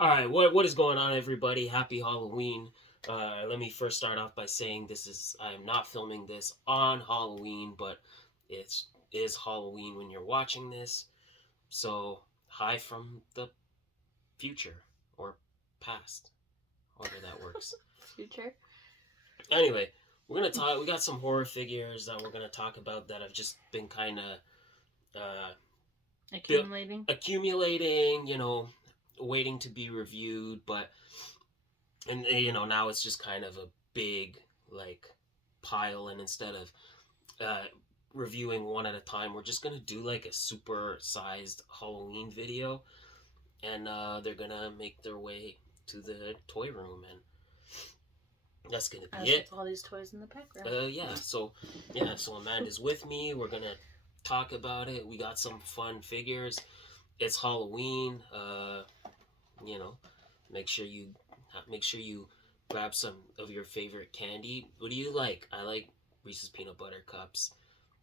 All right, what is going on, everybody? Happy Halloween. Let me first start off by saying I am not filming this on Halloween, but it is Halloween when you're watching this. So, hi from the future or past, however that works. Future. Anyway, we're gonna talk. We got some horror figures that we're gonna talk about that have just been kind of accumulating. Waiting to be reviewed, but now it's just kind of a big like pile, and instead of reviewing one at a time, we're just gonna do like a super sized Halloween video, and they're gonna make their way to the toy room, and that's gonna be it. All these toys in the background. So Amanda's with me. We're gonna talk about it. We got some fun figures. It's Halloween. Make sure you grab some of your favorite candy. What do you like? I like Reese's Peanut Butter Cups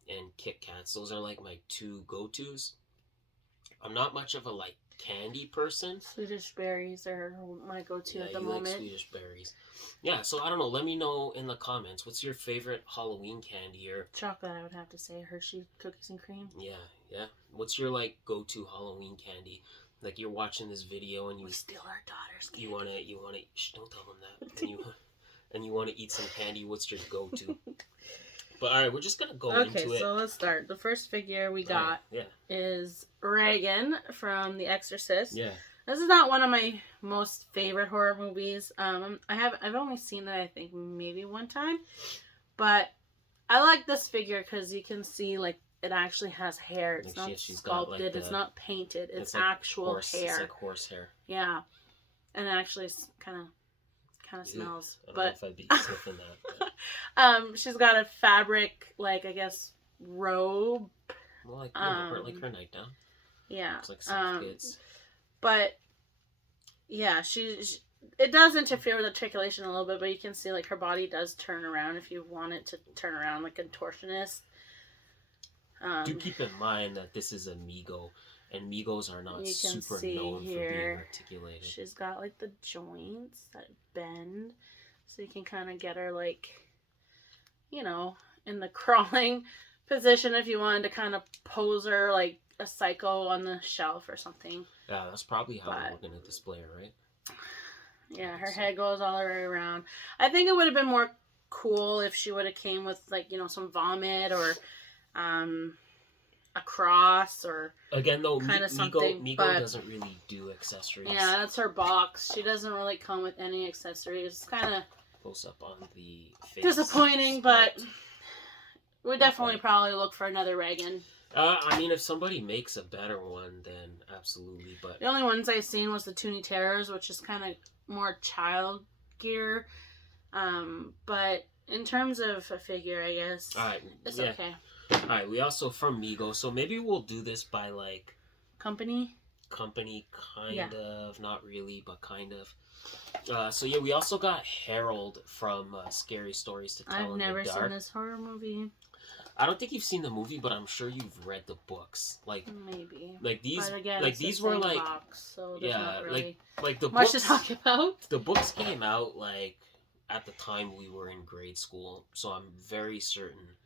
and Kit Kats. Those are like my two go-tos. I'm not much of a candy person. Swedish berries are my go-to at the moment. Like Swedish berries. Yeah, so I don't know. Let me know in the comments. What's your favorite Halloween candy? Or chocolate, I would have to say. Hershey cookies and cream. Yeah. What's your go-to Halloween candy? Like you're watching this video and you steal our daughter's candy. You wanna don't tell them that. and you wanna eat some candy. What's your go-to? But all right, we're just gonna go into it. Okay, so let's start. The first figure we got is Regan from The Exorcist. Yeah. This is not one of my most favorite horror movies. I've only seen it I think maybe one time, but I like this figure because you can see it actually has hair. It's not sculpted. It's not painted. It's actual hair. It's like horse hair. Yeah, and it actually kind of smells. I don't know if I'd be sniffing that. But. She's got a fabric, I guess, robe. Well, like her nightgown. Yeah. It's like soft goods. But yeah, it does interfere with articulation a little bit, but you can see her body does turn around if you want it to turn around like a contortionist. Do keep in mind that this is a Mego, and Megos are not super known for being articulated. She's got the joints that bend, so you can kind of get her in the crawling position if you wanted to kind of pose her like a psycho on the shelf or something. Yeah, that's probably how we're going to display her, right? Yeah, her head goes all the way around. I think it would have been more cool if she would have came with some vomit or a cross or again though kind of something. Mego doesn't really do accessories. Yeah, that's her box. She doesn't really come with any accessories. It's kind of close up on the face. Disappointing, but we definitely probably look for another Regan. If somebody makes a better one, then absolutely. But the only ones I've seen was the Toonie Terrors, which is kind of more child gear. But in terms of a figure, I guess it's okay. Alright, we also from Mego, so maybe we'll do this by company kind of, not really, but kind of. We also got Harold from Scary Stories to Tell I've in the Dark. Never seen this horror movie. I don't think you've seen the movie, but I'm sure you've read the books. Maybe. These, but again, these were box, so there's not really the much books, to talk about. The books came out at the time we were in grade school, so I'm very certain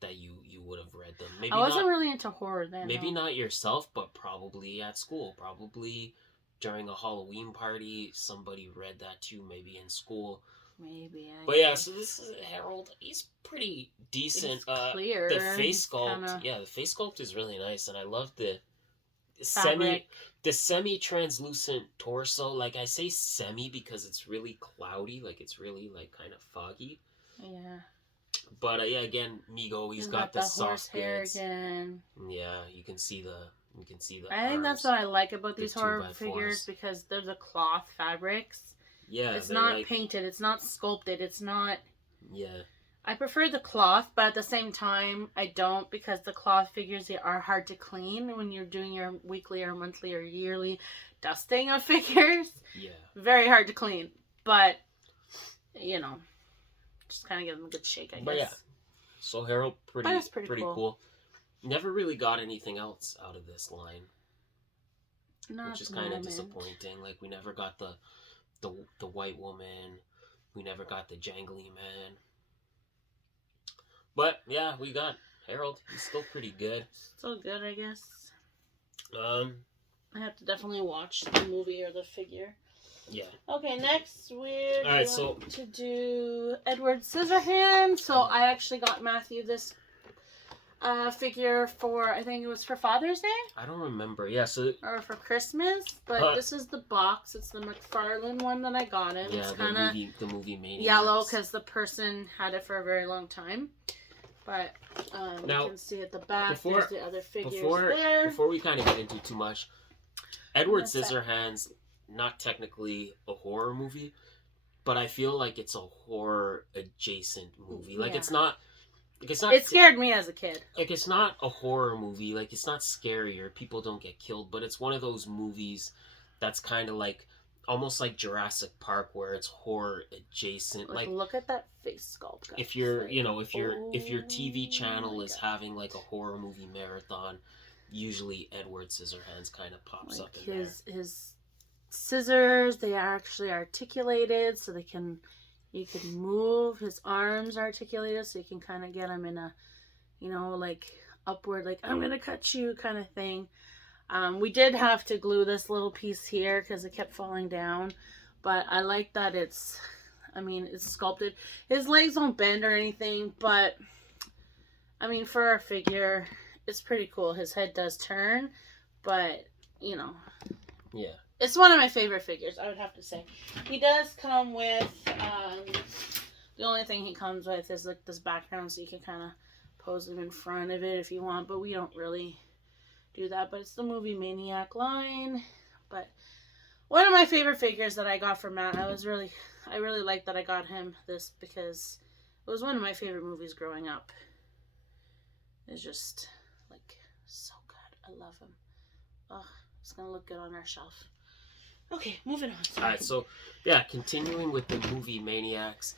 that you would have read them. Maybe I wasn't really into horror then. Maybe not yourself, but probably at school. Probably during a Halloween party, somebody read that too, maybe in school. Maybe. So this is Harold. He's pretty decent. He's clear. The face sculpt, the face sculpt is really nice, and I love the semi-translucent torso. I say semi because it's really cloudy, it's really kind of foggy. Yeah. But again, Mego, he's got the soft hair again. Yeah, you can see the. I think that's what I like about these horror figures because they're the cloth fabrics. Yeah, it's not painted. It's not sculpted. It's not. Yeah. I prefer the cloth, but at the same time, I don't because the cloth figures are hard to clean when you're doing your weekly or monthly or yearly dusting of figures. Yeah. Very hard to clean, but just kind of give them a good shake, I guess. But yeah, so Harold, pretty cool. Never really got anything else out of this line. Not which is at the kind of moment. disappointing. Like we never got the White Woman, we never got the Jangly Man. But yeah, we got Harold. He's still pretty good. Still good, I guess. Um, I have to definitely watch the movie or the figure. yeah. Okay, next we're All right, going to do Edward Scissorhands. So I actually got Matthew this figure for, I think it was for Father's Day I don't remember. Yeah, so or for Christmas, but this is the box. It's the McFarlane one that I got him. yeah, It's kind of the movie Maniacs. yellow because the person had it for a very long time. But Now, you can see at the back, before- there's the other figures before there. before we kind of get into too much, Edward What's that? Scissorhands, not technically a horror movie, but I feel like it's a horror adjacent movie. Like Yeah. it's not. Like it's not. It scared me as a kid. Like it's not a horror movie. Like it's not scary or people don't get killed, but it's one of those movies that's kind of like almost like Jurassic Park, where it's horror adjacent. Like, Like look at that face sculpt. Guys. if you're, Like, you know, if your oh TV channel my is God. having like a horror movie marathon, usually Edward Scissorhands kind of pops like up in his scissors, they are actually articulated, so you can move. His arms are articulated, so you can kind of get him in a, like upward, like I'm gonna cut you kind of thing. We did have to glue this little piece here because it kept falling down, but I like that it's sculpted. His legs don't bend or anything, but I mean, for a figure, it's pretty cool. His head does turn, but there. Yeah. it's one of my favorite figures, I would have to say. He does come with, the only thing he comes with is like this background, so you can kind of pose him in front of it if you want, but we don't really do that. But it's the movie Maniac line. But one of my favorite figures that I got from Matt, I really like that I got him this because it was one of my favorite movies growing up. It's just like so good. I love him. Oh, it's gonna look good on our shelf. Okay, moving on. Sorry. All right, so yeah, continuing with the movie Maniacs,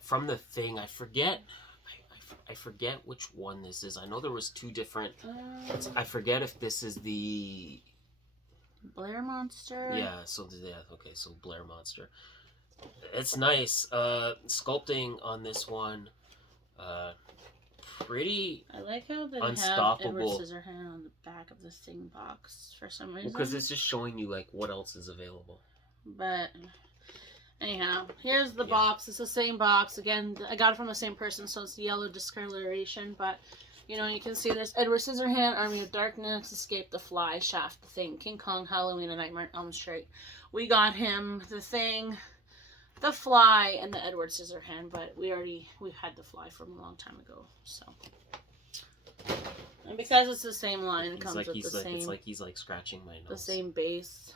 from The Thing, I forget which one this is. I know there was two different. I forget if this is the Blair Monster. yeah. So okay. So Blair Monster. It's nice. Sculpting on this one, pretty. I like how they Unstoppable. have Edward Scissorhand on the back of the Thing box for some reason. Because it's just showing you like what else is available. But anyhow, here's the Yeah. box. It's the same box. Again, I got it from the same person, so it's the yellow discoloration. But, you can see there's Edward Scissorhand, Army of Darkness, Escape the Fly, Shaft, The Thing, King Kong, Halloween, A Nightmare on Elm Street. We got him The Thing, The Fly, and the Edward Scissorhand, but we've had The Fly from a long time ago, so. And because it's the same line, it comes with the same... It's like he's like scratching my nose. The same base.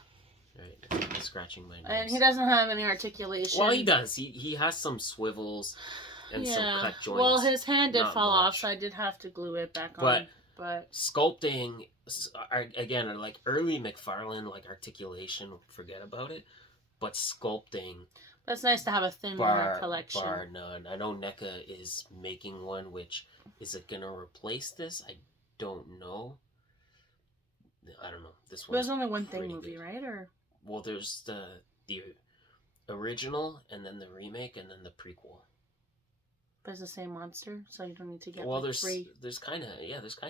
Right, he's scratching my nose. And he doesn't have any articulation. Well, he does. He has some swivels and some cut joints. Well, his hand did Not fall off, much. so I did have to glue it back But- on. But Sculpting, again, like early McFarlane, like articulation, forget about it. But sculpting, it's nice to have a thin bar collection. none. I know NECA is making one, which, is it going to replace this? I don't know. I don't know. This But there's one's only one Thing pretty movie, good. right? Or Well, there's the original, and then the remake, and then the prequel. but it's the same monster, so you don't need to get Well, like there's three. kind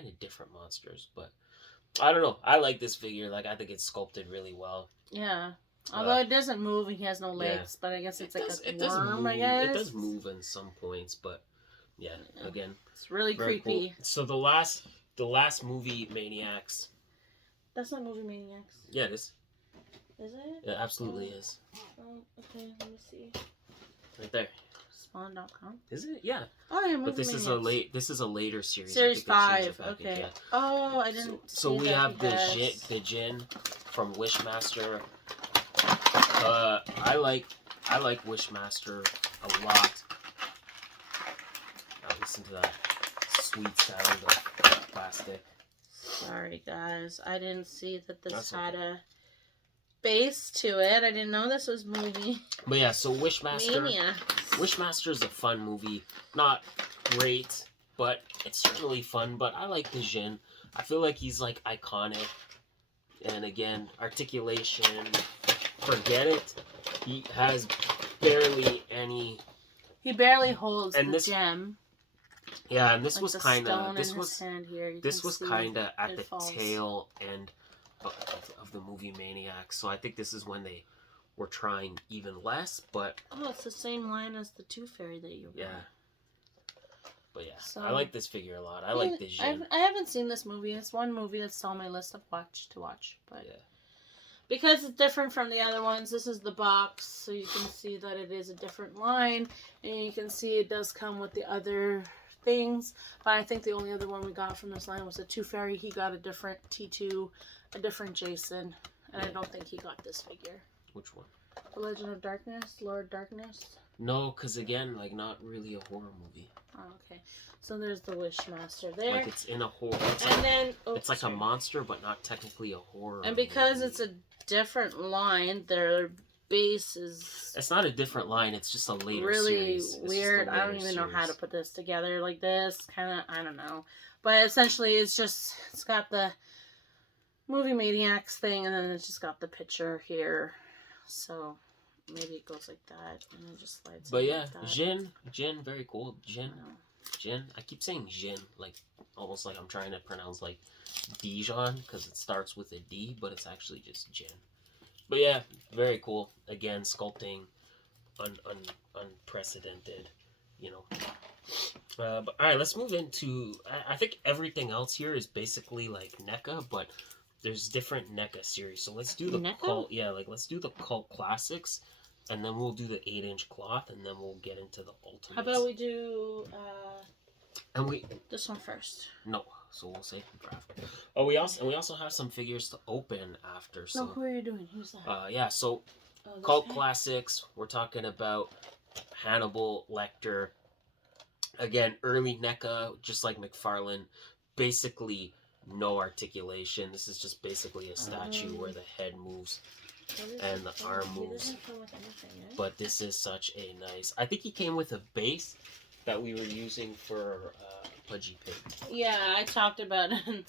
of different monsters, but I don't know. I like this figure. Like I think it's sculpted really well. Yeah. Although it doesn't move and he has no legs, but I guess it's like it a does worm, move. I guess. It does move in some points, but yeah. Again, It's really very creepy. cool. So the last movie, Maniacs. That's not Movie Maniacs. Yeah, it is. Is it? It absolutely is. Oh, okay, let me see. Right there. Spawn.com. Is it? Yeah. Oh, yeah, Movie But this is Maniacs. this is a later series. I Series think they changed 5. the package, Okay. yeah. Oh, I didn't. So see we that have because- the Jinn from Wishmaster. I like Wishmaster a lot. Now listen to that sweet sound of plastic. Sorry, guys. I didn't see that this That's had okay. a base to it. I didn't know this was movie But yeah, so Wishmaster. Mania. Wishmaster is a fun movie. Not great, but it's certainly fun. But I like the Jinn. I feel like he's like iconic. And again, articulation, forget it. He has barely any. He barely holds And the this- gem. Yeah, and this Like was the kind stone of. This in his was. hand here. You This can was see kind of at it the falls. tail end of the movie Maniacs. So I think this is when they were trying even less. But Oh, it's the same line as the Tooth Fairy that you yeah. brought. But yeah, So- I like this figure a lot. I like the Jin. I haven't seen this movie. It's one movie that's on my list of to watch. But Yeah. because it's different from the other ones, this is the box, so you can see that it is a different line, and you can see it does come with the other things. But I think the only other one we got from this line was the Tooth Fairy. He got a different T2, a different Jason, and I don't think he got this figure. Which one? The Legend of Darkness, Lord Darkness. No, because again, like, not really a horror movie. Oh, okay. So there's the Wishmaster there. Like, it's in a horror. It's and like, then it's like a monster, but not technically a horror. And because movie. it's a different line, their base is It's not a different line. It's just a later really series. It's just a weird. I don't later even know how to series. put this together like this. Kind of, I don't know. But essentially, it's got the movie Maniacs thing, and then it's just got the picture here. So maybe it goes like that, and it just slides. But in yeah, like that. Jin, very cool. I Jin. I keep saying Jin, like almost like I'm trying to pronounce like Dijon because it starts with a D, but it's actually just Jin. But yeah, very cool. Again, sculpting, unprecedented, you know. But all right, let's move into. I think everything else here is basically like NECA, but there's different NECA series. So let's do the NECA? cult. Yeah, like let's do the cult classics, and then we'll do the 8-inch cloth, and then we'll get into the ultimates. How about we do And we this one first? no, so we'll save them for after. Oh, we also have some figures to open after. So No, who are you doing? Who's that? yeah, so Oh, this cult guy? classics. We're talking about Hannibal Lecter. Again, early NECA, just like McFarlane. Basically, no articulation. This is just basically a statue where the head moves. and the arm He moves. doesn't come with anything, right? But this is such a nice. I think he came with a base that we were using for Pudgy Pig. Yeah, I talked about it.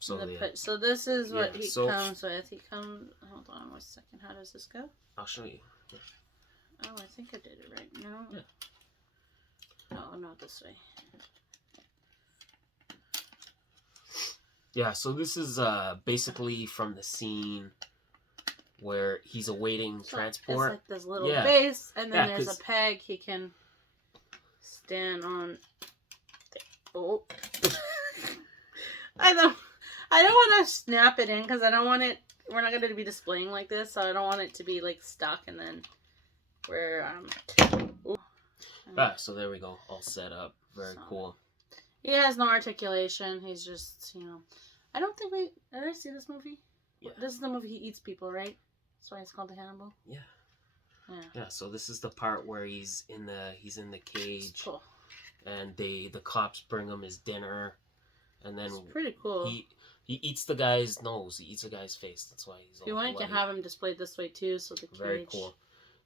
So yeah, So this is what Yeah, he so- comes with. He comes. Hold on 1 second. How does this go? I'll show you. Oh, I think I did it right. No. Yeah. Oh, not this way. Yeah, so this is basically from the scene where he's awaiting So transport. It's like this little Yeah. base, and then Yeah, there's 'cause- a peg he can stand on. Oh. I don't want to snap it in because I don't want it. We're not going to be displaying like this, so I don't want it to be like stuck and then we're ooh. So there we go, all set up. Very So- cool. He has no articulation. He's just, I don't think did I see this movie? Yeah. This is the movie he eats people, right? That's why it's called the Hannibal. Yeah. Yeah. Yeah, so this is the part where he's in the It's cage, cool. and the cops bring him his dinner, and then It's pretty cool. he eats the guy's nose. He eats the guy's face. That's why he's all We wanted to bloody. have him displayed this way too, so the cage Very cool.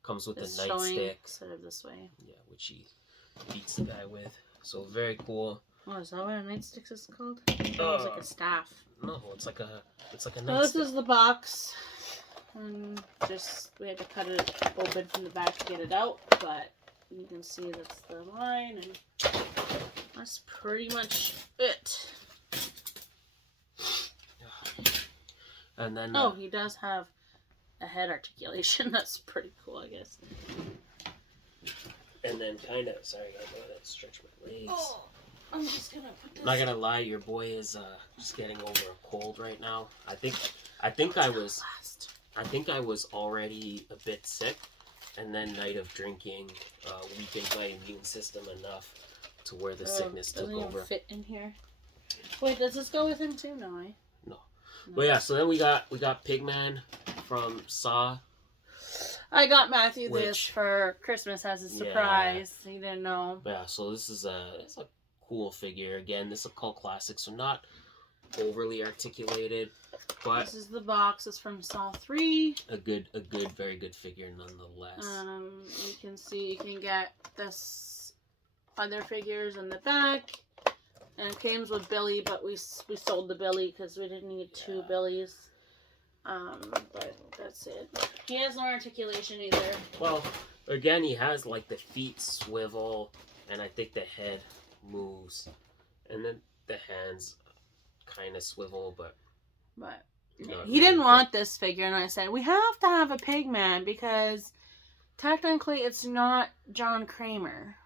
Comes with is the showing nightstick. instead of this way. Yeah, which he beats the guy with. So very cool. Oh, is that what a nightstick is called? It was like a staff. No, it's like a So this nightstick. is the box, and we had to cut it open from the back to get it out, but you can see that's the line, and that's pretty much it. And then Oh, he does have a head articulation. That's pretty cool, I guess. and then kind of sorry, I gotta stretch my legs. Oh, I'm just gonna put this. Not gonna lie, your boy is just getting over a cold right now. I think I was already a bit sick, and then night of drinking weakened my immune system enough to where the sickness took doesn't even over. fit in here. Wait, does this go with him too? No, eh? No. But yeah, so then we got Pigman from Saw. I got Matthew this Which- for Christmas as a surprise. He didn't know. But yeah, so this is it's a cool figure. Again, this is a cult classic, so not overly articulated, but This is the box. It's from Saw 3. a very good figure nonetheless. You can see you can get this other figures in the back. And it comes with Billy, but we sold the Billy because we didn't need two Yeah. Billies. But that's it. He has no articulation either. Well, again, he has like the feet swivel, and I think the head moves, and then the hands kind of swivel, but He didn't want this figure, and I said we have to have a Pigman because technically it's not John Kramer.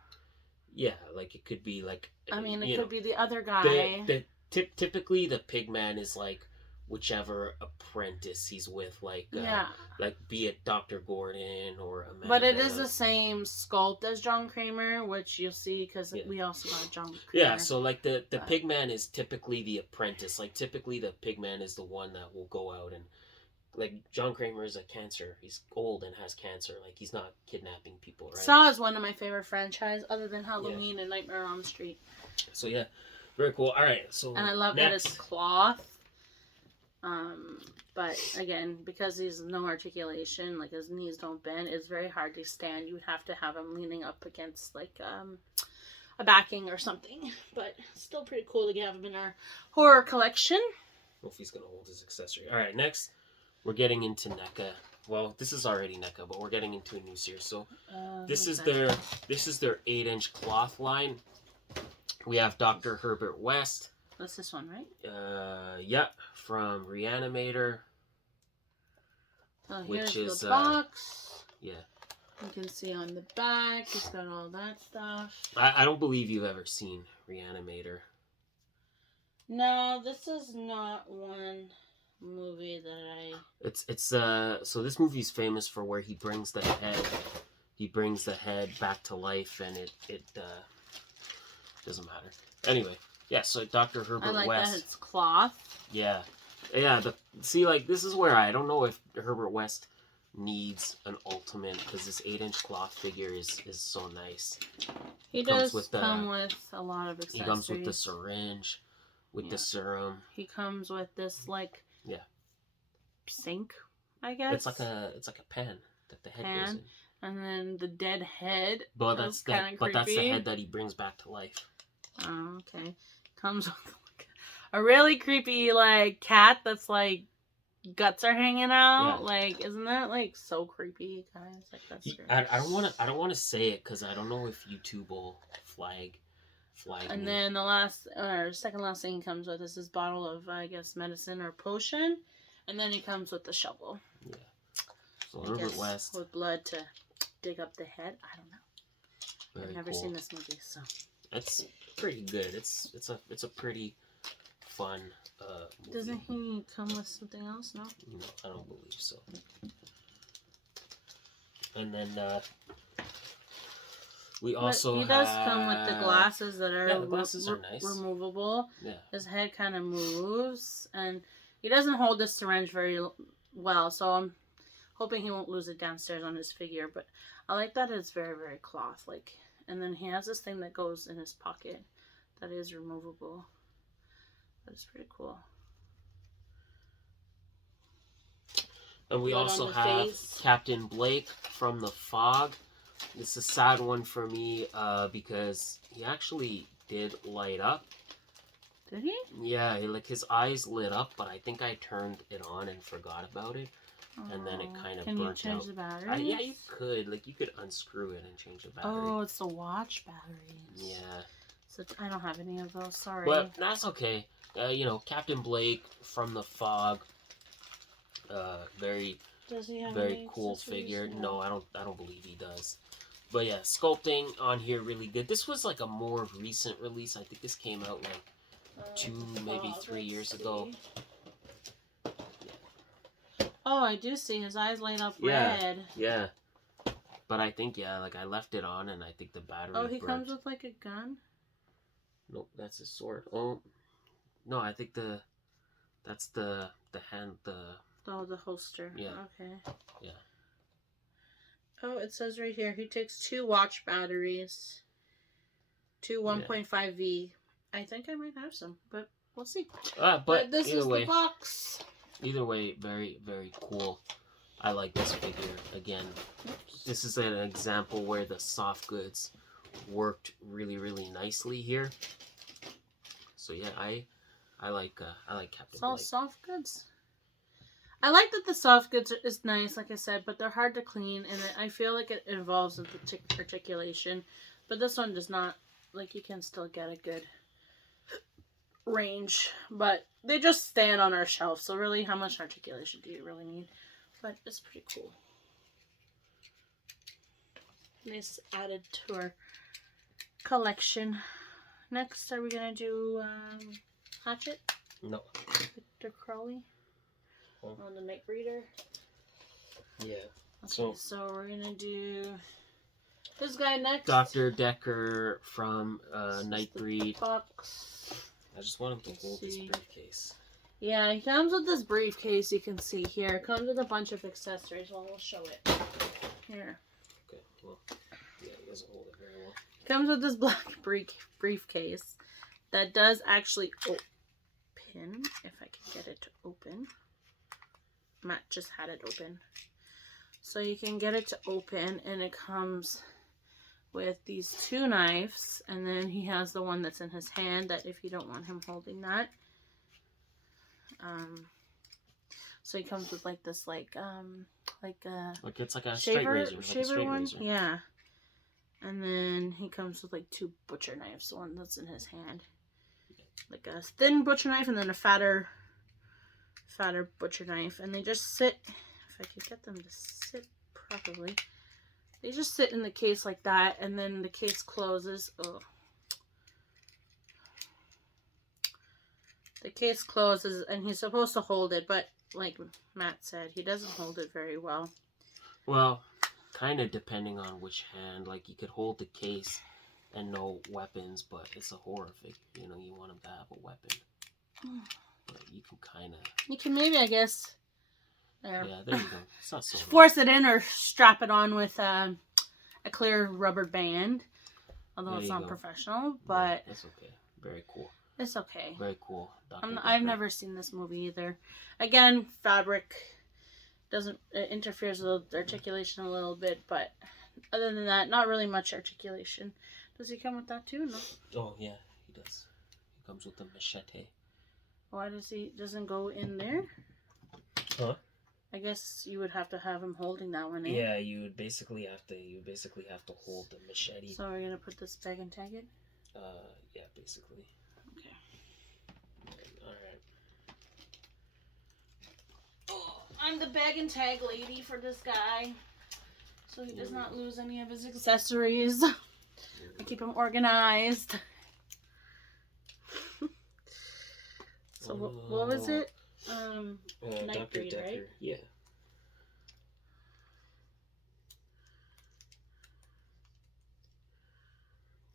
Yeah, like it could be like. I mean, it could be the other guy. Typically, the Pigman is like whichever apprentice he's with, like be it Dr. Gordon or Amanda. But it is the same sculpt as John Kramer, which you'll see because we also got John Kramer. Yeah, so like the Pigman is typically the apprentice. Like typically the Pigman is the one that will go out and like John Kramer is a cancer. He's old and has cancer. Like he's not kidnapping people, right? Saw is one of my favorite franchise, other than Halloween and Nightmare on the Street. So yeah, very cool. All right, so and I love that it's cloth. But again, because he's no articulation, like his knees don't bend, it's very hard to stand. You would have to have him leaning up against like a backing or something. But still pretty cool to have him in our horror collection. If he's gonna hold his accessory. All right, next we're getting into NECA. Well, this is already NECA, but we're getting into a new series. So this is their 8-inch cloth line. We have Dr. Herbert West. That's this one, right? Yeah, from Reanimator. Oh, which is the box. Yeah. You can see on the back, it's got all that stuff. I don't believe you've ever seen Reanimator. No, this is not one movie that I. It's so this movie's famous for where he brings the head back to life, and it doesn't matter. Anyway. Yeah, so Dr. Herbert West. I like that it's cloth. Yeah. Like, this is where I don't know if Herbert West needs an ultimate, because this 8-inch cloth figure is so nice. He does come with a lot of accessories. He comes with the syringe, with the serum. He comes with this, like, sink, I guess. It's like a pen that the head goes in. And then the dead head. But that's the head that he brings back to life. Oh, okay. Comes with a really creepy like cat that's like guts are hanging out. Yeah. Like, isn't that like so creepy, guys? Like that's. I don't want to say it because I don't know if YouTube will flag. And then the second last thing he comes with is this bottle of I guess medicine or potion, and then he comes with the shovel. Yeah. So Herbert West with blood to dig up the head. I don't know. I've never seen this movie, so. It's pretty good. It's a pretty fun movie. Doesn't he come with something else? No, I don't believe so. And then we also he does come with the glasses that are the glasses are nice, removable. Yeah, his head kind of moves, and he doesn't hold the syringe very well. So I'm hoping he won't lose it downstairs on his figure. But I like that it's very very cloth like. And then he has this thing that goes in his pocket that is removable. That's pretty cool. And we also have Captain Blake from The Fog. It's a sad one for me because he actually did light up. Did he? Yeah, his eyes lit up, but I think I turned it on and forgot about it. And then it kind of burnt out. Can you change the batteries? Yeah, you could. Like, you could unscrew it and change the battery. Oh, it's the watch batteries. Yeah. So I don't have any of those, sorry. But that's okay. Captain Blake from The Fog. Very cool figure. No, I don't believe he does. But yeah, sculpting on here really good. This was like a more recent release. I think this came out like 2, maybe 3 years ago. Oh, I do see his eyes light up red. Yeah. But I think, I left it on and I think the battery Oh, he burnt. comes with like a gun? Nope, that's his sword. Oh, no, I think that's the hand, Oh, the holster. Yeah. Okay. Yeah. Oh, it says right here, he takes 2 watch batteries. 2 1.5V. I think I might have some, but we'll see. But this is the box. Either way, very, very cool. I like this figure. Again, this is an example where the soft goods worked really, really nicely here. So yeah, I like Captain It's all Blake. soft goods. I like that the soft goods is nice, like I said, but they're hard to clean, and I feel like it involves with the articulation. But this one does not. Like, you can still get a good range, but they just stand on our shelf. So really, how much articulation do you really need? But it's pretty cool. Nice added to our collection. Next, are we gonna do Hatchet? No. Victor Crowley. Oh. On the Night Breeder. Yeah. Okay, so we're gonna do this guy next. Dr. Decker from Nightbreed. Box. I just want him to hold this briefcase. Yeah, he comes with this briefcase. You can see here. It comes with a bunch of accessories. Well, we'll show it here. Okay. Well, yeah, he doesn't hold it very well. Comes with this black briefcase that does actually open. If I can get it to open. Matt just had it open. So you can get it to open, and it comes with these 2 knives, and then he has the one that's in his hand that if you don't want him holding that. So he comes with like this like it's like a shaver straight one. razor. Yeah. And then he comes with like 2 butcher knives, the one that's in his hand. Like a thin butcher knife and then a fatter butcher knife, and they just sit, if I could get them to sit properly, they just sit in the case like that, and then the case closes. The case closes, and he's supposed to hold it, but like Matt said, he doesn't hold it very well. Well, kind of depending on which hand. Like, you could hold the case and no weapons, but it's a horror figure. You know, you want him to have a weapon. But you can kind of... You can maybe, I guess... There. Yeah, there you go. It's not so force it in or strap it on with a clear rubber band. Although it's not professional, but... Yeah, that's okay. Very cool. It's okay. Very cool. I've never seen this movie either. Again, fabric doesn't... It interferes with the articulation a little bit, but other than that, not really much articulation. Does he come with that too? No? Oh, yeah, he does. He comes with a machete. Why does he... Doesn't go in there? Huh? I guess you would have to have him holding that one in. Yeah, you would basically have to hold the machete. So we're gonna put this bag and tag it? Yeah, basically. Okay. Alright. Oh, I'm the bag and tag lady for this guy. So he does not lose any of his accessories. I keep him organized. So what was it? Dr. Decker, right? Yeah.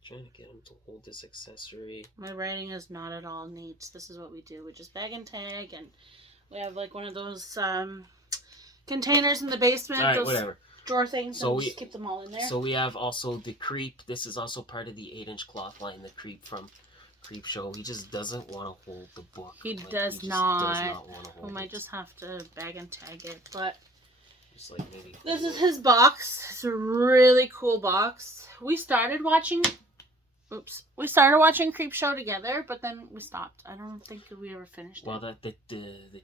Trying to get him to hold this accessory. My writing is not at all neat. This is what we do. We just bag and tag, and we have like one of those containers in the basement. All right, those whatever. Drawer things. So we just keep them all in there. So we have also the Creep. This is also part of the 8-inch cloth line. The Creep from Creep Show. He just doesn't want to hold the book. He like, does he not. Does not want to hold We might it. just have to bag and tag it, but Just like maybe. this is his box. It's a really cool box. We started watching Creep Show together, but then we stopped. I don't think we ever finished it. Well, the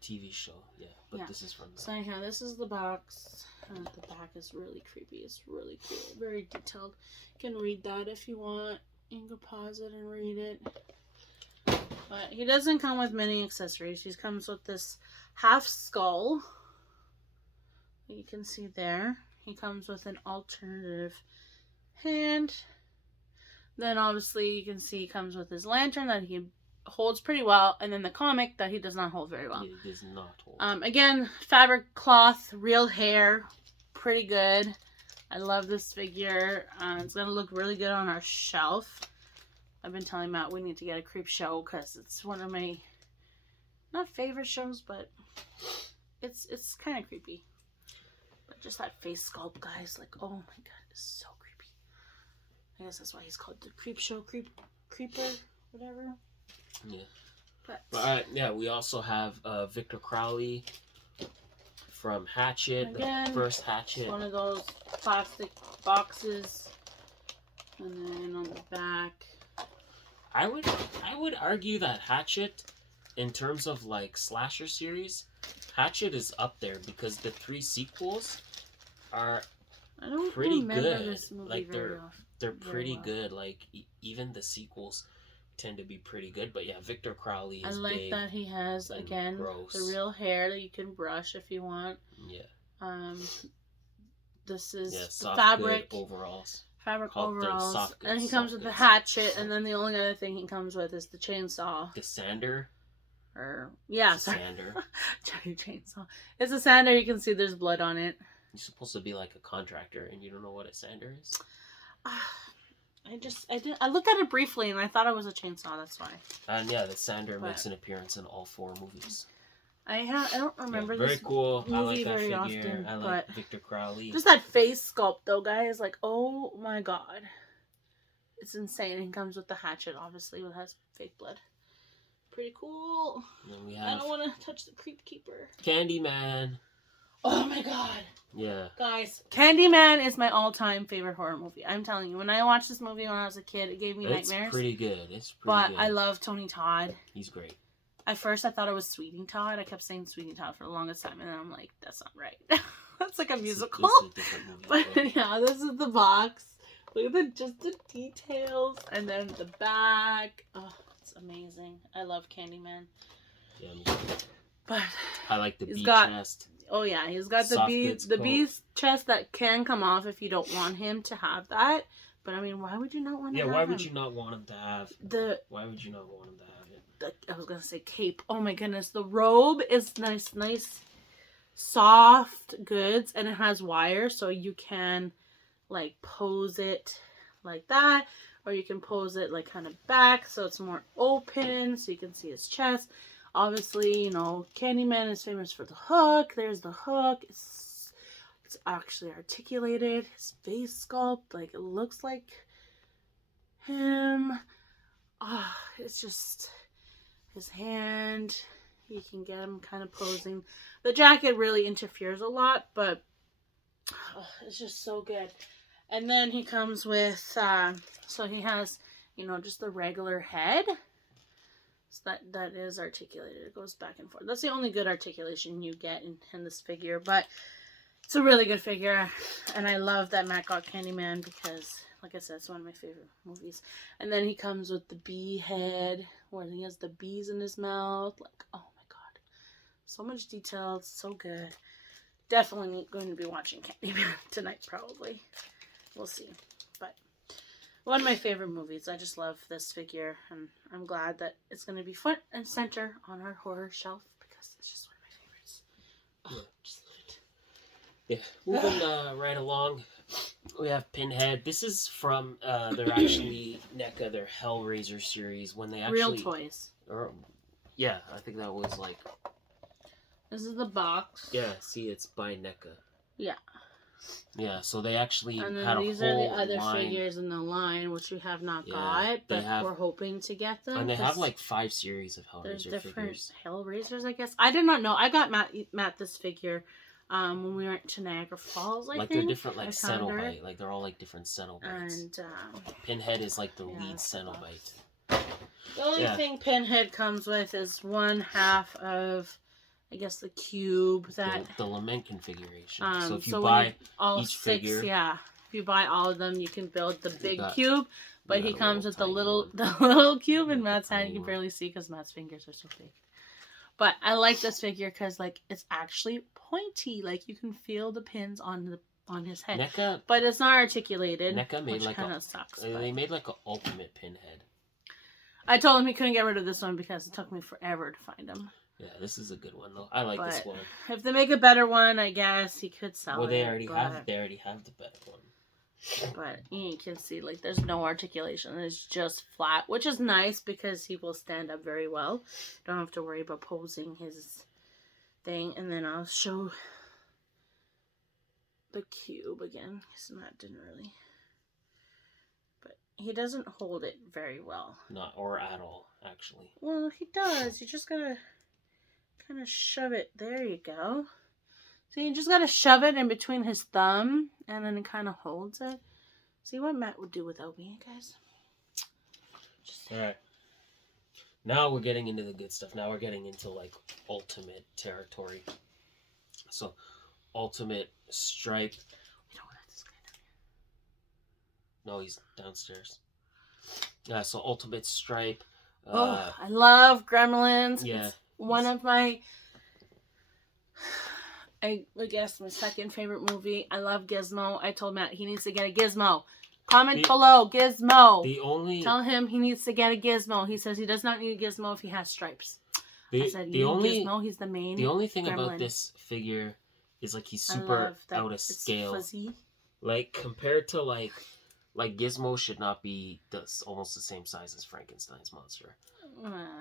TV show, yeah. But Yeah. this is from. So anyhow, this is the box. The back is really creepy. It's really cool. Very detailed. You can read that if you want. You can pause it and read it. But he doesn't come with many accessories. He comes with this half skull. You can see there. He comes with an alternative hand. Then obviously you can see he comes with his lantern that he holds pretty well, and then the comic that he does not hold very well. He does not hold. Again, fabric cloth, real hair, pretty good. I love this figure. It's gonna look really good on our shelf. I've been telling Matt we need to get a Creep Show because it's one of my not favorite shows, but it's kind of creepy. But just that face sculpt, guys, like oh my god, it's so creepy. I guess that's why he's called the Creep Show, Creeper, whatever. Yeah. But yeah, we also have Victor Crowley from Hatchet, again, the first Hatchet. It's one of those plastic boxes, and then on the back. I would argue that Hatchet in terms of like slasher series, Hatchet is up there because the 3 sequels are I don't pretty remember good. this movie Like very often. they're very pretty well. good. Like even the sequels tend to be pretty good. But yeah, Victor Crowley I is like big. that he has and again gross. the real hair that you can brush if you want. Yeah. This is the soft fabric good overalls. fabric Called the overalls, soft goods, and he soft comes with the goods. hatchet, and then the only other thing he comes with is the chainsaw. The sander. Or yeah, It's a sander. Giant chainsaw. It's a sander. You can see there's blood on it. You're supposed to be like a contractor, and you don't know what a sander is. I looked at it briefly, and I thought it was a chainsaw. That's why. And yeah, the sander makes an appearance in all 4 movies. I don't remember very this cool. I movie like that very figure. often, I like Victor Crowley. Just that face sculpt, though, guys. Like, oh my god, it's insane. He comes with the hatchet, obviously, with has fake blood. Pretty cool. And then we I have don't want to touch the Creep Keeper. Candyman. Oh my god. Yeah. Guys, Candyman is my all-time favorite horror movie. I'm telling you, when I watched this movie when I was a kid, it gave me nightmares. It's pretty good. But good. I love Tony Todd. He's great. At first, I thought it was Sweeney Todd. I kept saying Sweeney Todd for the longest time, and then I'm like, that's not right. That's like a musical. This is a different movie. But yeah, this is the box. Look at just the details, and then the back. Oh, it's amazing. I love Candyman. Yeah, but I like the bee got, chest. Oh yeah, he's got the bee's chest that can come off if you don't want him to have that. But I mean, why would you not want to have why would you not want him to have why would you not want him to have it? I was gonna say cape. Oh my goodness, the robe is nice, soft goods, and it has wire, so you can like pose it like that, or you can pose it like kind of back, so it's more open, so you can see his chest. Obviously, you know, Candyman is famous for the hook. There's the hook. It's actually articulated. His face sculpt, like, it looks like him. It's just his hand. You can get him kind of posing. The jacket really interferes a lot, but it's just so good. And then he comes with, so he has, you know, just the regular head. So that is articulated. It goes back and forth. That's the only good articulation you get in this figure. But it's a really good figure. And I love that Matt got Candyman because, like I said, it's one of my favorite movies. And then he comes with the bee head where he has the bees in his mouth. Like, oh my god. So much detail. It's so good. Definitely going to be watching Candyman tonight, probably. We'll see. But one of my favorite movies. I just love this figure, and I'm glad that it's going to be front and center on our horror shelf because it's just one of my favorites. Just love it. Yeah, moving right along, we have Pinhead. This is from they're actually NECA, their Hellraiser series when they actually Real toys. Yeah, I think that was like. This is the box. Yeah, see, it's by NECA. Yeah. Yeah, so they actually and then had these a whole are the other line. figures in the line, which we have not got, but we're hoping to get them. And they have like 5 series of Hellraiser there's different figures. Hellraisers, I guess. I did not know. I got Matt this figure when we went to Niagara Falls, I think. They're different, like Cenobite. Like, they're all like different Cenobites. And Pinhead is like the lead Cenobite. The only thing Pinhead comes with is one half of, I guess, the cube that the lament configuration. So if you so buy all each 6, figure, if you buy all of them, you can build the big cube. But he comes with the little cube in Matt's hand. You can barely see because Matt's fingers are so big. But I like this figure because like it's actually pointy. Like you can feel the pins on his head. NECA, but it's not articulated. NECA made which like sucks. They made like an ultimate Pinhead. I told him he couldn't get rid of this one because it took me forever to find him. Yeah, this is a good one though. I like this one. If they make a better one, I guess he could sell it. Well, they already have the better one. But you can see like there's no articulation. It's just flat, which is nice because he will stand up very well. Don't have to worry about posing his thing. And then I'll show the cube again because Matt didn't really. But he doesn't hold it very well. Not or at all, actually. Well, he does. You just gotta kind of shove it. There you go. So you just gotta shove it in between his thumb, and then it kind of holds it. See what Matt would do without me, guys. Alright. Now we're getting into the good stuff. Now we're getting into like ultimate territory. So, ultimate stripe. We don't have this guy down No, he's downstairs. Yeah, so ultimate stripe. Oh, I love Gremlins. Yeah. It's one of my, I guess, my second favorite movie. I love Gizmo. I told Matt he needs to get a Gizmo. Comment below, Gizmo. The only Tell him he needs to get a Gizmo. He says he does not need a Gizmo if he has stripes. I said, the only Gizmo, he's the main. The only thing Gremlin. about this figure is like he's super out of scale. Fuzzy. Like compared to like Gizmo should not be almost the same size as Frankenstein's monster.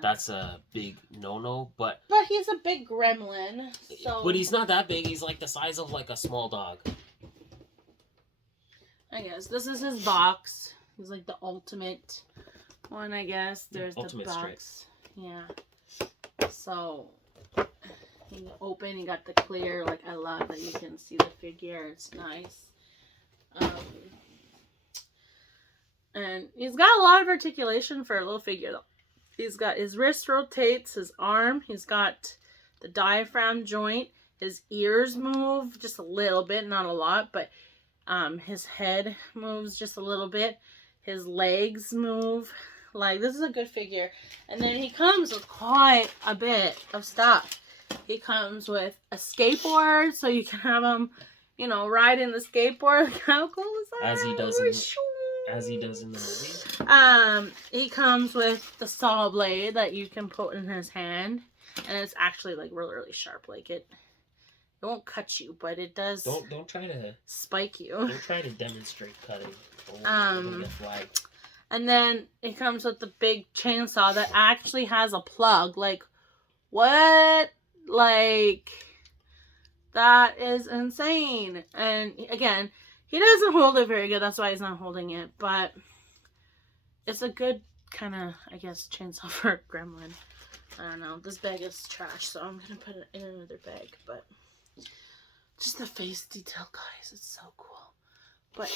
That's a big no-no, but he's a big gremlin. So... But he's not that big. He's like the size of like a small dog. I guess this is his box. He's like the ultimate one, I guess. There's ultimate the box. Yeah. So you open, you got the clear. Like I love that you can see the figure. It's nice. And he's got a lot of articulation for a little figure though. He's got his wrist rotates, his arm. He's got the diaphragm joint. His ears move just a little bit, not a lot, but his head moves just a little bit. His legs move. Like, this is a good figure. And then he comes with quite a bit of stuff. He comes with a skateboard, so you can have him, you know, riding the skateboard. How cool is that? As he does in the movie. He comes with the saw blade that you can put in his hand, and it's actually like really, really sharp. Like it won't cut you, but it does. Don't try to spike you. Don't try to demonstrate cutting. And then it comes with the big chainsaw that actually has a plug. Like, what? Like, that is insane. And again, he doesn't hold it very good. That's why he's not holding it. But it's a good kind of, I guess, chainsaw for a gremlin. I don't know. This bag is trash, so I'm going to put it in another bag. But just the face detail, guys. It's so cool. But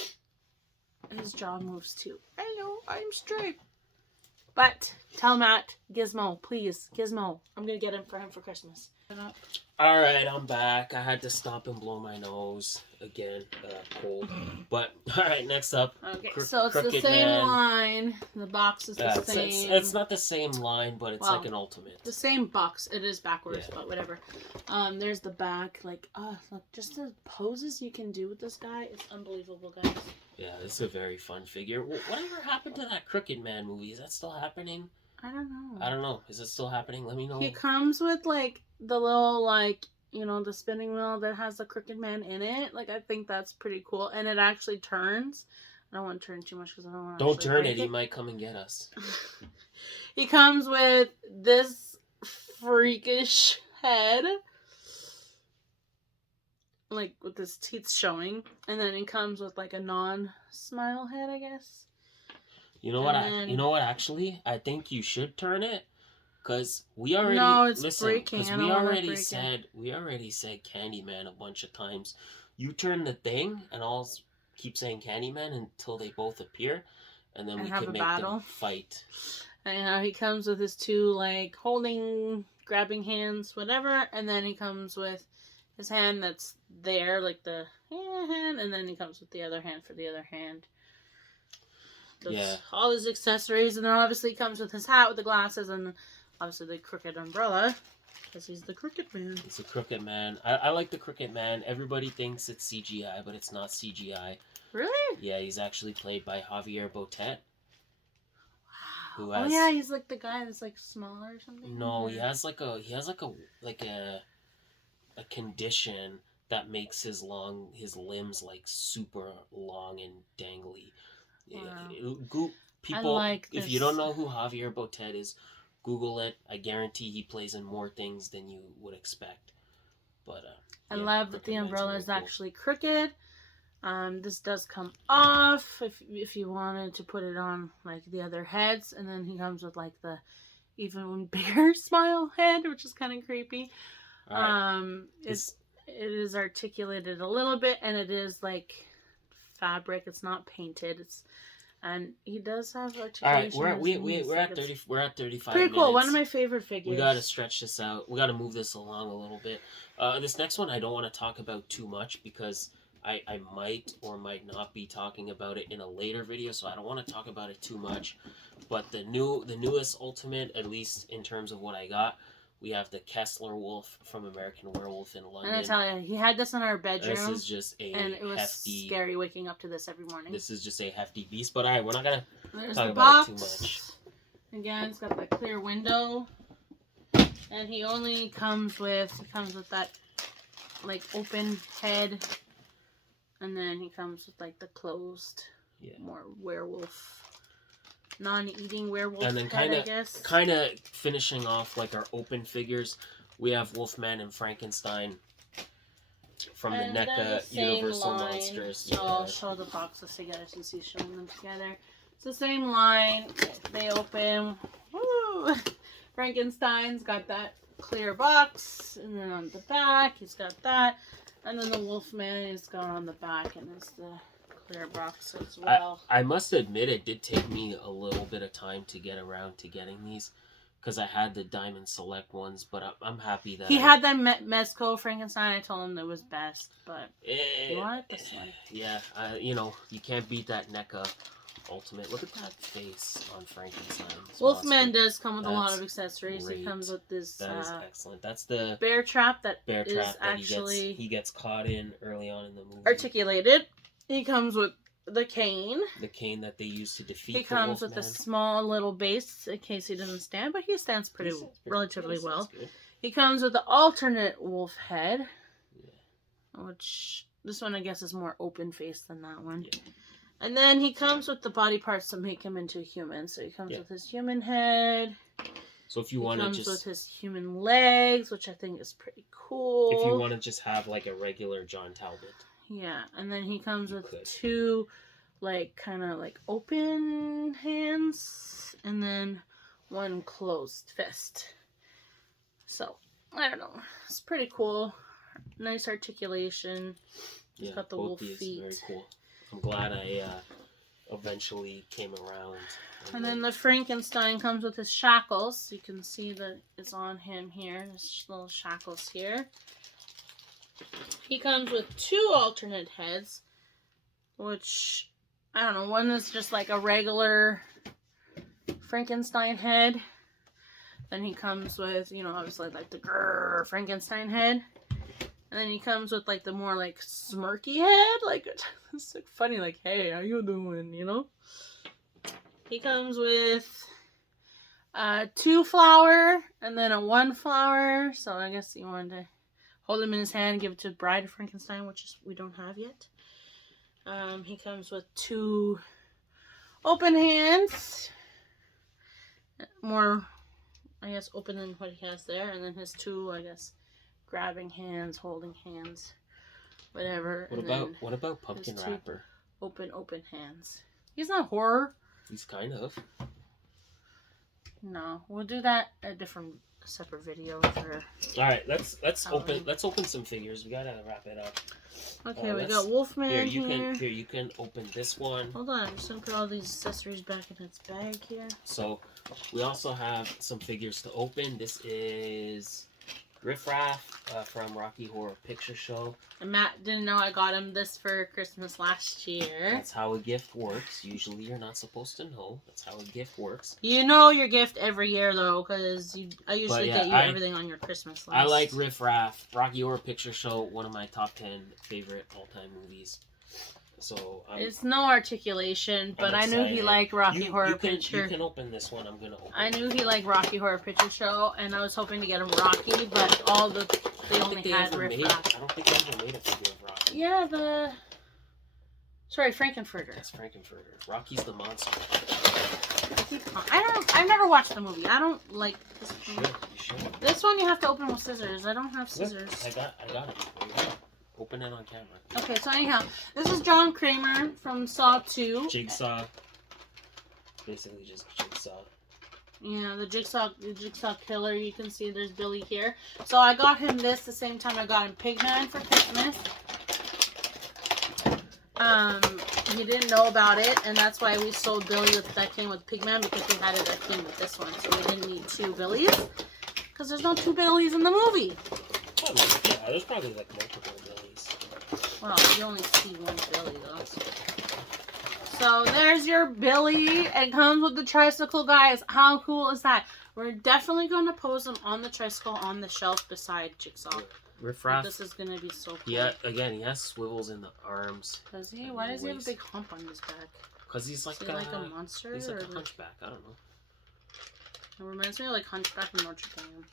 his jaw moves too. Hello, I'm straight. But tell Matt, Gizmo, please, Gizmo. I'm going to get him for Christmas. Alright, I'm back. I had to stop and blow my nose again. Cold. But, alright, next up. Okay, so it's the same line. The box is the same. It's not the same line, but it's like an ultimate. The same box. It is backwards, but whatever. There's the back. Like, look, just the poses you can do with this guy. It's unbelievable, guys. Yeah, it's a very fun figure. Whatever happened to that Crooked Man movie? Is that still happening? I don't know. I don't know. Is it still happening? Let me know. He comes with, like, the little, like, you know, the spinning wheel that has the Crooked Man in it. Like, I think that's pretty cool. And it actually turns. I don't want to turn too much because I don't want to. Don't turn it. He might come and get us. He comes with this freakish head. Like, with his teeth showing. And then he comes with, like, a non-smile head, I guess. You know what? You know what? Actually, I think you should turn it, cause we already breaking. Cause we already said Candyman a bunch of times. You turn the thing, and I'll keep saying Candyman until they both appear, and then we can make them fight. And he comes with his two like grabbing hands, whatever, and then he comes with his hand that's there, like the hand, and then he comes with the other hand for the other hand. All his accessories, and then obviously he comes with his hat with the glasses and obviously the crooked umbrella because he's the Crooked Man. He's a Crooked Man. I like the Crooked Man. Everybody thinks it's CGI, but it's not CGI. Really? Yeah, he's actually played by Javier Botet. Wow. Oh yeah, he's like the guy that's like smaller or something. No, he has like a condition that makes his limbs like super long and dangly. Wow. People, if you don't know who Javier Botet is, Google it. I guarantee he plays in more things than you would expect. But I love that the umbrella is actually crooked. This does come off if you wanted to put it on like the other heads, and then he comes with like the even bigger smile head, which is kind of creepy. Right. It is articulated a little bit, and it is like fabric. It's not painted. It's And he does have All articulation. right, in his knees, we're like at 30. We're at 35 pretty cool. minutes. One of my favorite figures. We gotta stretch this out. We gotta move this along a little bit. This next one I don't want to talk about too much because I might or might not be talking about it in a later video, so I don't want to talk about it too much. But the newest Ultimate, at least in terms of what I got, we have the Kessler Wolf from American Werewolf in London. And I tell you, he had this in our bedroom. This is just a and it was hefty, scary waking up to this every morning. This is just a hefty beast. But alright, we're not gonna talk the about box. it too much. Again, it's got that clear window, and he only comes with that like open head, and then he comes with like the closed, more werewolf, non-eating werewolf. And then head, I guess. kind of finishing off like our open figures, we have Wolfman and Frankenstein from the NECA Universal Monsters. So I'll show the boxes together since he's showing them together. It's the same line. They open. Woo! Frankenstein's got that clear box, and then on the back he's got that, and then the Wolfman is got on the back, and it's the clear box as well. I must admit it did take me a little bit of time to get around to getting these because I had the Diamond Select ones, but I'm happy that he had that Mezco Frankenstein. I told him that was best, but you wanted this one. Yeah, you know, you can't beat that NECA Ultimate. Look at that face on Frankenstein. Wolfman does come with a lot of accessories. Great. He comes with this. That is excellent. That's the bear trap that actually he gets caught in early on in the movie. Articulated. He comes with the cane. The cane that they use to defeat. He comes with a small little base in case he doesn't stand, but he stands relatively well. He comes with the alternate wolf head, which this one I guess is more open face than that one. Yeah. And then he comes with the body parts to make him into a human. So he comes with his human head. So if you want to just... He comes with his human legs, which I think is pretty cool. If you want to just have like a regular John Talbot. Yeah, and then he comes with two, like, kind of like open hands, and then one closed fist. So, I don't know. It's pretty cool. Nice articulation. He's got the wolf feet. Very cool. I'm glad I eventually came around. And then the Frankenstein comes with his shackles. You can see that it's on him here. His little shackles here. He comes with two alternate heads, which, I don't know, one is just like a regular Frankenstein head. Then he comes with, you know, obviously like the grrr Frankenstein head. And then he comes with like the more like smirky head, like it's like funny, like, hey, how you doing, you know? He comes with a 2 flower and then a 1 flower. So I guess you wanted to hold him in his hand and give it to Bride of Frankenstein, which is we don't have yet. He comes with 2 open hands. More, I guess, open than what he has there. And then his 2, I guess, grabbing hands, holding hands, whatever. What about Pumpkin Rapper? Open hands. He's not horror. He's kind of. No, we'll do that a separate video for. All right, let's open some figures. We gotta wrap it up. Okay, we got Wolfman here. You can open this one. Hold on, I'm just gonna put all these accessories back in its bag here. So, we also have some figures to open. This is Riff Raff from Rocky Horror Picture Show. And Matt didn't know I got him this for Christmas last year. That's how a gift works. Usually you're not supposed to know. That's how a gift works. You know your gift every year, though, because I usually get you everything on your Christmas list. I like Riff Raff. Rocky Horror Picture Show, one of my top 10 favorite all-time movies. So it's no articulation, but I knew he liked Rocky Horror Picture. You can open this one. I'm gonna open. I knew he liked Rocky Horror Picture Show, and I was hoping to get him Rocky, but they only had Riff Raff. I don't think they ever made a figure of Rocky. Yeah, sorry, Frankenfurter. That's Frankenfurter. Rocky's the monster. I've never watched the movie. I don't like this one. You should. This one you have to open with scissors. I don't have scissors. Look, I got it. There you go. Open it on camera. Okay, so anyhow, this is John Kramer from Saw 2. Jigsaw. Basically just Jigsaw. Yeah, the Jigsaw killer. You can see there's Billy here. So I got him this the same time I got him Pigman for Christmas. He didn't know about it, and that's why we sold Billy that came with Pigman, because we had it that came with this one, so we didn't need 2 Billies, because there's no 2 Billies in the movie. Probably, yeah, there's probably like multiple Billies. Well, you only see 1 Billy though. So there's your Billy. It comes with the tricycle, guys. How cool is that? We're definitely going to pose him on the tricycle on the shelf beside Jigsaw. Riff Raff. This is going to be so cool. Yeah, again, he has swivels in the arms. Does he? Why does he have a big hump on his back? Because he's like, is he like a monster? He's like a hunchback. I don't know. It reminds me of like Hunchback in Notre Dame.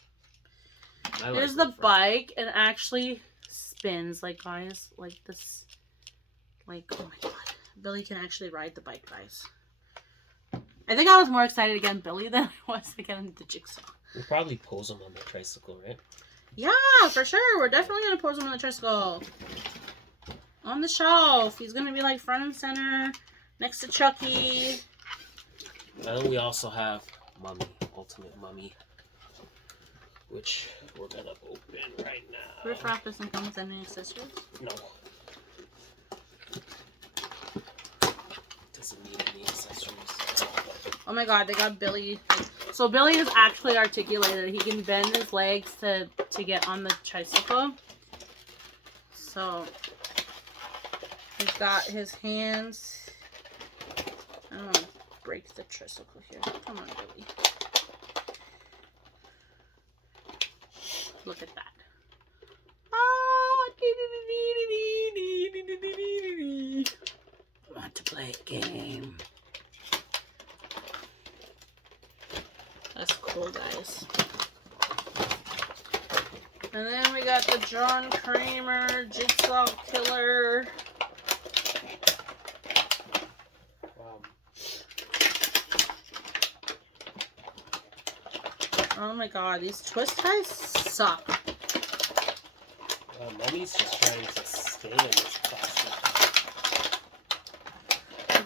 Here's the bike. It actually spins, like, guys, like this. Like, oh my god. Billy can actually ride the bike, guys. I think I was more excited to get Billy than I was to get the Jigsaw. We'll probably pose him on the tricycle, right? Yeah, for sure. We're definitely going to pose him on the tricycle. On the shelf. He's going to be like front and center next to Chucky. And then we also have Mummy, Ultimate Mummy, which we're going to open right now. Riff Raff doesn't come with any accessories? No. Doesn't need any accessories. Oh my god, they got Billy. So Billy is actually articulated. He can bend his legs to get on the tricycle. So he's got his hands. I don't want to break the tricycle here. Come on, Billy. Look at that. I want to play a game. That's cool, guys. And then we got the John Kramer Jigsaw Killer. Wow. Oh my god, these twist ties suck. Mummy's just trying to stay in this plastic.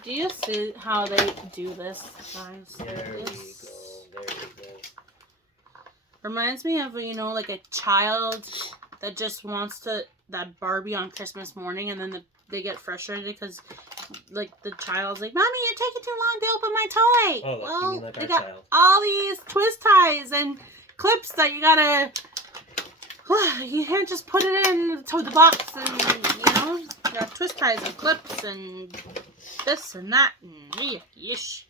Do you see how they do this, guys? There we go. Reminds me of, you know, like a child that just wants that Barbie on Christmas morning, and then they get frustrated because, like, the child's like, "Mommy, you're taking too long to open my toy." Oh, well, you mean like they our got child. all these twist ties and clips that you gotta. You can't just put it in the box and, you know, you got twist ties and clips and this and that and yeesh.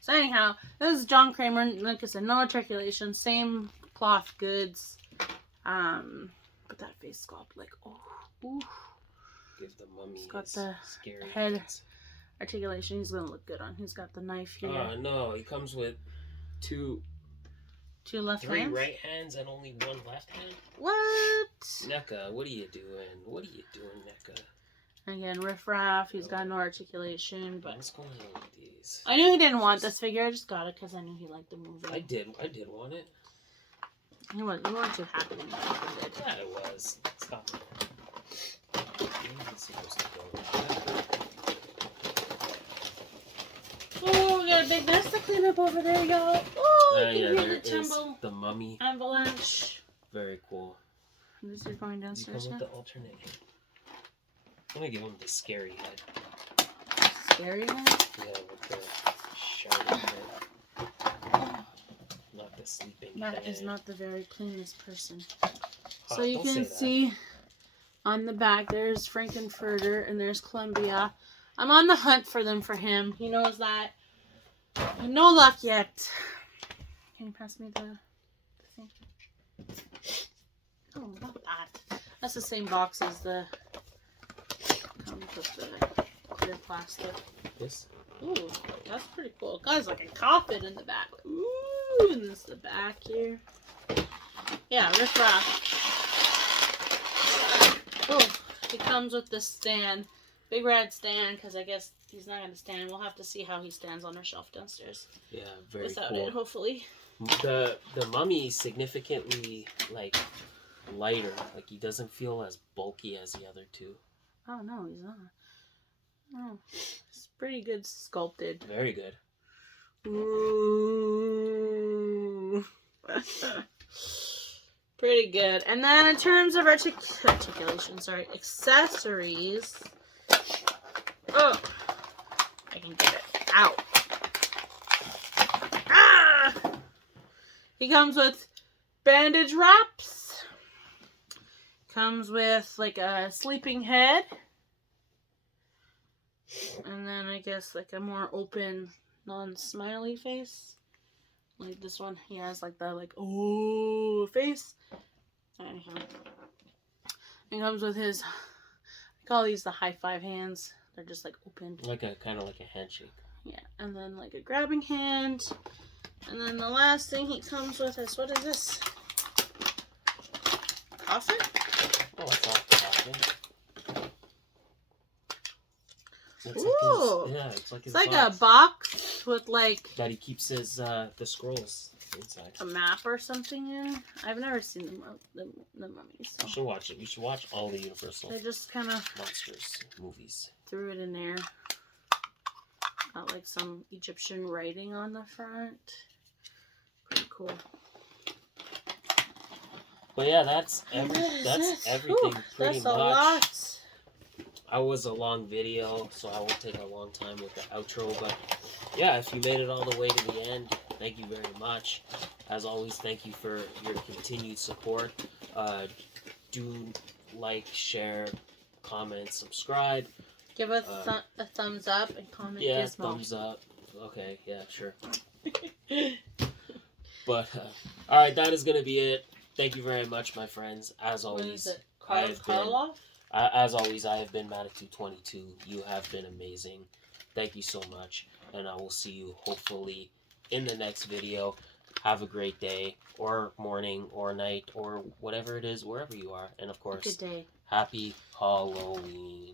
So anyhow, this is John Kramer. Like I said, no articulation, same cloth goods. But that face sculpt, like, oh, ooh. Give the Mummy He's got his the scary head hands. articulation. He's gonna look good on. He's got the knife here. No, he comes with 2 2 left 3 hands. right hands and only 1 left hand. What? NECA, what are you doing? What are you doing, NECA? Again, Riff Raff. He's got no articulation, but What's going on with these? I knew he didn't want this figure. I just got it because I knew he liked the movie. I did want it. You weren't too happy when you opened it. Yeah, it was. Stop it. Oh, we got a big mess to clean up over there, y'all. Oh, you Yeah, can hear there the is tumble. the Mummy. Avalanche. Very cool. This is going Does he downstairs come now. with the alternate head? I'm gonna give him the scary head. Scary one? Yeah, with the shiny head. Not the sleeping That head. is not the very cleanest person. Oh, So you don't can say that. see on the back there's Frankenfurter and there's Columbia. I'm on the hunt for them for him. He knows that. No luck yet. Can you pass me the thing? Oh, not that. That's the same box as the comes with the clear plastic. This? Ooh, that's pretty cool. Guys, like a coffin in the back. Ooh, and this is the back here. Yeah, Riff Raff. Oh, it comes with this stand. Big red stand, because I guess he's not going to stand. We'll have to see how he stands on our shelf downstairs. Yeah, very Without cool. it, hopefully. The Mummy is significantly like lighter. Like he doesn't feel as bulky as the other 2. Oh, no, he's not. Oh, it's pretty good sculpted. Very good. Ooh. Pretty good. And then in terms of articulation, accessories, Oh, I can get it out. Ah! He comes with bandage wraps. Comes with like a sleeping head. And then I guess like a more open, non-smiley face. Like this one, he has like the like oh face. Anyhow, he comes with his. I call these the high five hands. They're just like open. Like a kind of like a handshake. Yeah, and then like a grabbing hand. And then the last thing he comes with is, what is this? Coffin? Oh, it's not coffin. Ooh. It's like his It's like box. a box with like That he keeps his the scrolls inside. a map or something in. I've never seen the mummies. So. You should watch it. You should watch all the Universal They just kind of Monsters movies. threw it in there. Got like some Egyptian writing on the front. Pretty cool. But yeah, that's everything Whew, pretty that's much. a lot. I was a long video, so I will take a long time with the outro. But yeah, if you made it all the way to the end, thank you very much. As always, thank you for your continued support. Do like, share, comment, subscribe. Give a thumbs up and comment Yeah, Gizmo. thumbs up. Okay, yeah, sure. But alright, that is gonna be it. Thank you very much, my friends. As What always, is it? I have been, Karloff? as always, I have been Manitou22. You have been amazing. Thank you so much, and I will see you hopefully in the next video. Have a great day, or morning, or night, or whatever it is, wherever you are. And of course, Good day. happy Halloween.